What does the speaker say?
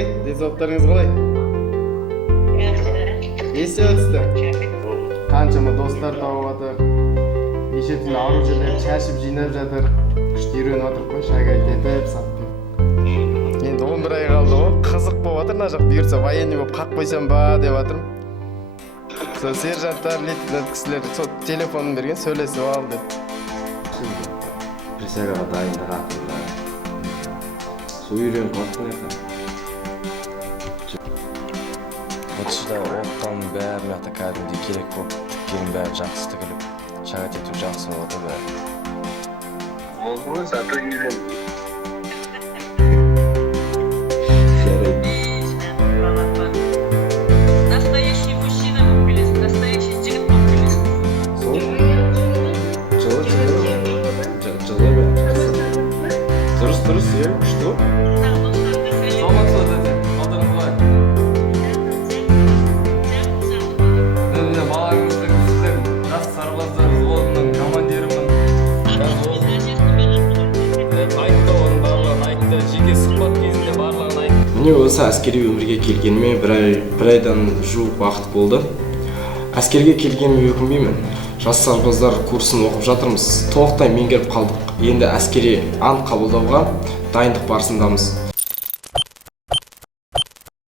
Әке, денсаулықтарыңыз қалай? Не істеп жатсыздар? Қаншама достар тауып жатыр. Неше түрлі ауру жерлер шашып жинап жатыр. Күшті үйреніп жатыр қой, шайға кетіп, саттым. Енді 11 ай қалды ғой, қызық болып жатыр мына жақ. Бұйыртса военный болып қақ қойсам ба деп жатырмын. Сол сержанттар, лейтенант кісілер телефонын берген, сөйлесіп ал деп. Присягаға дайындық атында. Сол үйреніп қаттың екен. Отшыда оқтанның бәрі мақта кәдімдей керек болып, тіккенің бәрі жақсы тігіліп, шағат ету жақсы болады бәрі. Oldu mu? Zaten yürüyorum. Настоящий мужчина болып келесің, настоящий жігіт болып келесің. Жылы бәрі. Дұрыс, күшті ғой. Міне осы әскери өмірге келгеніме бір айдан жуық уақыт болды. Әскерге келгеніме өкінбеймін. Жас сарбаздар курсын оқып жатырмыз. Толықтай меңгеріп қалдық. Енді әскери ант қабылдауға дайындық барысындамыз.